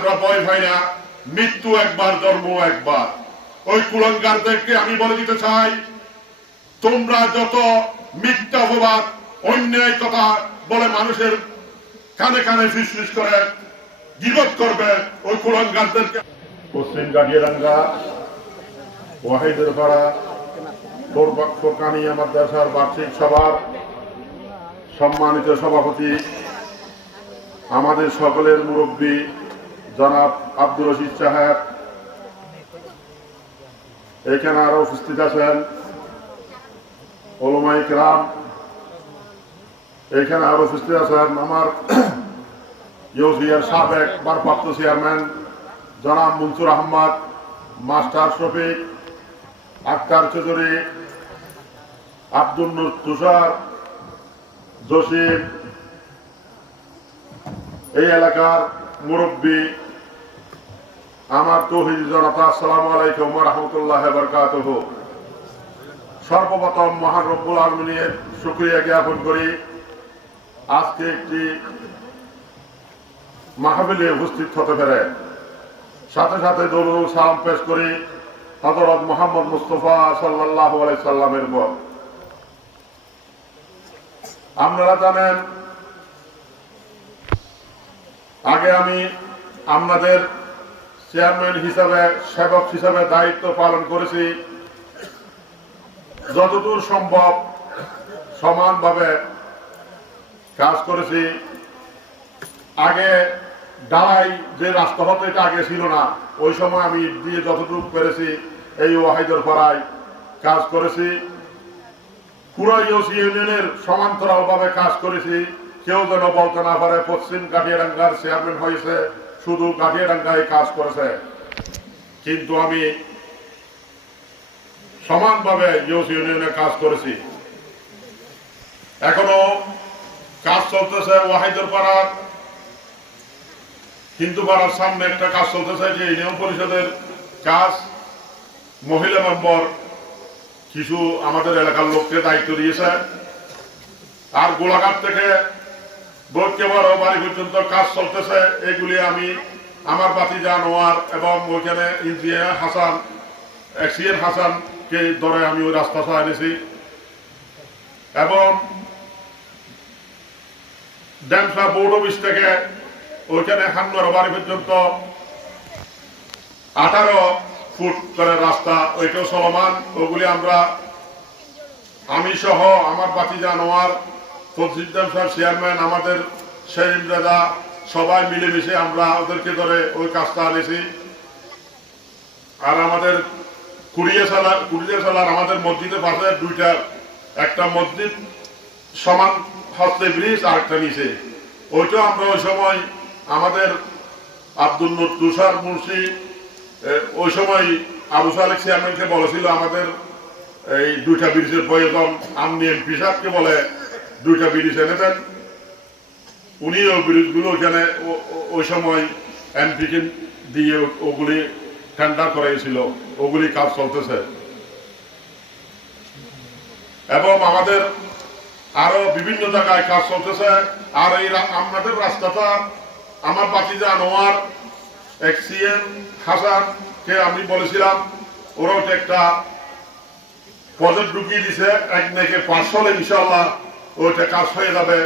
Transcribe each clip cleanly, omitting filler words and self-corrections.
আমরা ভয় পাই না, মৃত্যু একবার জন্ম একবার। ওই কুলাঙ্গারদেরকে আমি বলে দিতে চাই, তোমরা যত মিথ্যা অপবাদ অন্যায় কথা বলে মানুষের কানে কানে ফিসফিস করে গীবত করবে, ওই কুলাঙ্গারদেরকে পশ্চিম গাড়িয়ারাঙ্গা ওয়াহিদের পাড়া ফোরকানিয়া মাদ্রাসার বার্ষিক সভার সম্মানিত সভাপতি, আমাদের সকলের মুরব্বী জনাব আব্দুর রশিদ সাহেব, এখানে আরো উপস্থিত আছেন ওলামায়ে কেরাম, এখানে আরো উপস্থিত আছেন আমার ইউসিআর সাবেক ভারপ্রাপ্ত চেয়ারম্যান জনাব মনসুর আহমদ, মাস্টার শফিক, আক্তার চৌধুরী, আব্দুল নূর তুষার, জসিম, এই এলাকার মুরব্বী আমার তৌহিদি জনতা, আসসালামু আলাইকুম ওয়া রাহমাতুল্লাহি ওয়া বারাকাতুহু। সর্বপ্রথম মহান রব্বুল আলামিনের শুকরিয়া জ্ঞাপন করি, আজকে একটি মাহফিলে উপস্থিত হতে পেরে। সাথে সাথে দরুদ সালাম পেশ করি হযরত মুহাম্মদ মুস্তাফা সাল্লাল্লাহু আলাইহি সাল্লামের উপর। আপনারা জানেন, আগে আমি আপনাদের চেয়ারম্যান হিসাবে, সেবক হিসাবে দায়িত্ব পালন করেছি। যতদূর সম্ভব সমানভাবে কাজ করেছি। আগে ডালাই যে রাস্তা হতো এটা আগে ছিল না, ওই সময় আমি দিয়ে যতটুকু পেরেছি এই ওয়াহিদের পাড়ায় কাজ করেছি। পুরো ইউসি ইউনিয়নের সমান্তরালভাবে কাজ করেছি। কেউ যেন বলতে না পারে পশ্চিম কাঠিয়াডাঙ্গার চেয়ারম্যান হয়েছে, শুধু কাঠিয়াডাঙ্গায় কাজ করেছে। কিন্তু আমি সমানভাবে ইউসি ইউনিয়নে কাজ করেছি। এখনো কাজ চলতেছে ওয়াহিদের পাড়ার, হিন্দু পাড়ার সামনে একটা কাজ চলতেছে, যে ইউনিয়ন পরিষদের কাজ। মহিলা মেম্বার কিছু আমাদের এলাকার লোককে দায়িত্ব দিয়েছে। আর গোলাঘাট থেকে বৈকেবারও বাড়ি পর্যন্ত কাজ চলতেছে। এগুলি আমি আমার ভাতিজা নোয়ার এবং ওইখানে ইঞ্জিনিয়ার হাসান, এক্সিএন হাসানকে ধরে আমি ওই রাস্তা এনেছি। এবং ড্যামসা বোর্ড অফিস থেকে ওইখানে হান্নার বাড়ি পর্যন্ত 18 ফুট করে রাস্তা, ওইটাও চলমান। ওগুলি আমরা, আমি সহ আমার ভাতিজা নোয়ার, চেয়ারম্যান আমাদের শেরিম দাদা, সবাই মিলেমিশে আমরা ওদেরকে ধরে ওই কাজটা আনেছি। আর আমাদের কুড়িয়া সালার আমাদের মসজিদের পাশে দুইটা, একটা মসজিদ সমান হস্তে ব্রিজ আর একটা নিচে, ওইটাও আমরা ওই সময় আমাদের আব্দুল নূর তুষার মুন্সি ওই সময় আবু সালেক চেয়ারম্যানকে বলেছিল আমাদের এই দুইটা ব্রিজের প্রয়োজন। আমনি এমপি সাহেবকে বলে দুইটা ব্রিজ এনে দেন। উনি ওই ব্রিজগুলো ওখানে ওই সময় এমপিকে দিয়ে ওগুলি টেন্ডার করাইছিল, ওগুলি কাজ চলতেছে। এবং আমাদের আরো বিভিন্ন জায়গায় কাজ চলতেছে। আর এই আমাদের রাস্তাটা আমার ভাতিজা আনোয়ার, এক্সিএন হাসানকে আমি বলেছিলাম, ওরাও একটা প্রজেক্ট ঢুকিয়ে দিছে। এক নাকি 5 হলে ইনশাআল্লাহ ওইটা কাজ হয়ে যাবে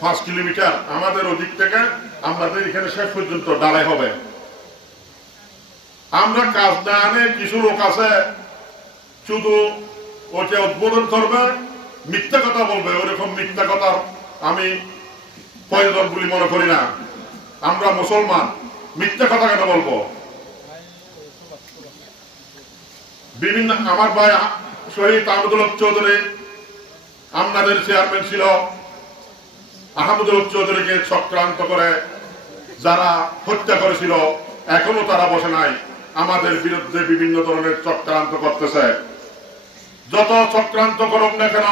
5 কিলোমিটার। আমাদের ওদিক থেকে আমাদের এখানে শেষ পর্যন্ত ডালাই হবে। আমরা কাজ না আনে কিছু লোক আছে শুধু ওইটা উদ্বোধন করবে, মিথ্যা কথা বলবে। ওইরকম মিথ্যা কথা আমি প্রয়োজন বলে মনে করি না। আমরা মুসলমান, মিথ্যা কথা কেন বলবো? বিভিন্ন আমার ভাই শহীদ আহমদুল হক চৌধুরী আপনাদের চেয়ারম্যান ছিল। আহমদুল হক চৌধুরীকে চক্রান্ত করে যারা হত্যা করেছিল, এখনো তারা বসে নাই, আমাদের বিরুদ্ধে বিভিন্ন ধরনের চক্রান্ত করতেছে। যত চক্রান্ত করুক না কেন,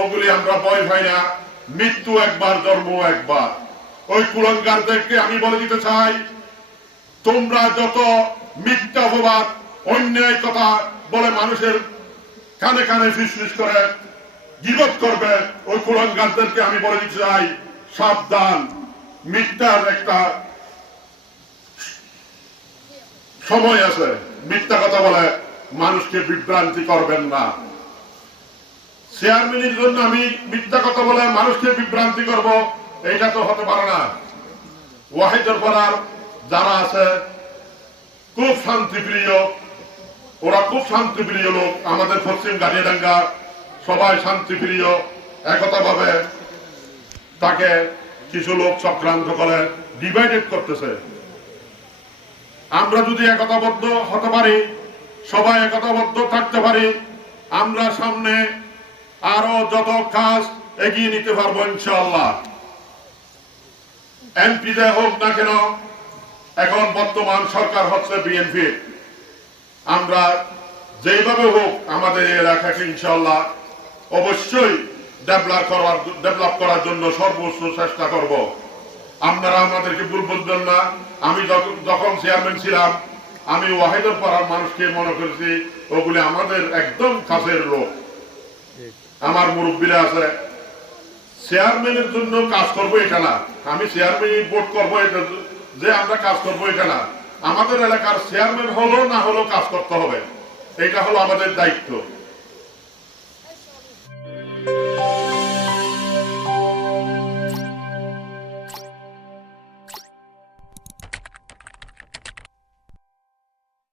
ওগুলি আমরা ভয় পাই না, মৃত্যু একবার জন্ম একবার। ওই কুলাঙ্গারদেরকে আমি বলে দিতে চাই, তোমরা যত মিথ্যা অপবাদ অন্যায় কথা বলে মানুষের কানে কানে ফিসফিস করে গীবত করবে, ওই কুলাঙ্গারদেরকে আমি বলে দিতে চাই, সাবধান। মিথ্যার একটা সময় আছে, মিথ্যা কথা বলে মানুষকে বিভ্রান্তি করবেন না। চেয়ারম্যানের জন্য আমি মিথ্যা কথা বলে মানুষকে বিভ্রান্তি করব, এটা তো হতে পারে না। ওয়াহিদুর পাড়ার যারা আছে খুব শান্তিপ্রিয়, ওরা খুব শান্তিপ্রিয় লোক। আমাদের পশ্চিম গাড়িয়াডাঙ্গা সবাই শান্তিপ্রিয়, একতা ভাবে তাকে কিছু লোক চক্রান্ত করে ডিভাইডেড করতেছে। আমরা যদি একতাবদ্ধ হতে পারি, সবাই একতাবদ্ধ থাকতে পারি, আমরা সামনে আরো যত কাজ এগিয়ে নিতে পারবো ইনশাআল্লাহ। এমপি যে হোক না কেন, এখন বর্তমান সরকার হচ্ছে বিএনপি। আমরা যেভাবে হোক আমাদের এই এলাকাকে ইনশাআল্লাহ অবশ্যই ডেভেলপ করার জন্য সর্বোচ্চ চেষ্টা করব। আপনারা আমাদেরকে ভুল বুঝবেন না। আমি যখন চেয়ারম্যান ছিলাম, আমি ওয়াহিদুর পাড়ার মানুষকে মনে করেছি ওগুলি আমাদের একদম কাছের লোক। আমার মুরব্বীরা আছে, চেয়ারম্যানের জন্য কাজ করবো এটা না, আমি চেয়ারম্যান ভোট করবো এটা যে আমরা কাজ করবো এটা না। আমাদের এলাকার চেয়ারম্যান হলো না হলো কাজ করতে হবে, এটা হলো আমাদের দায়িত্ব।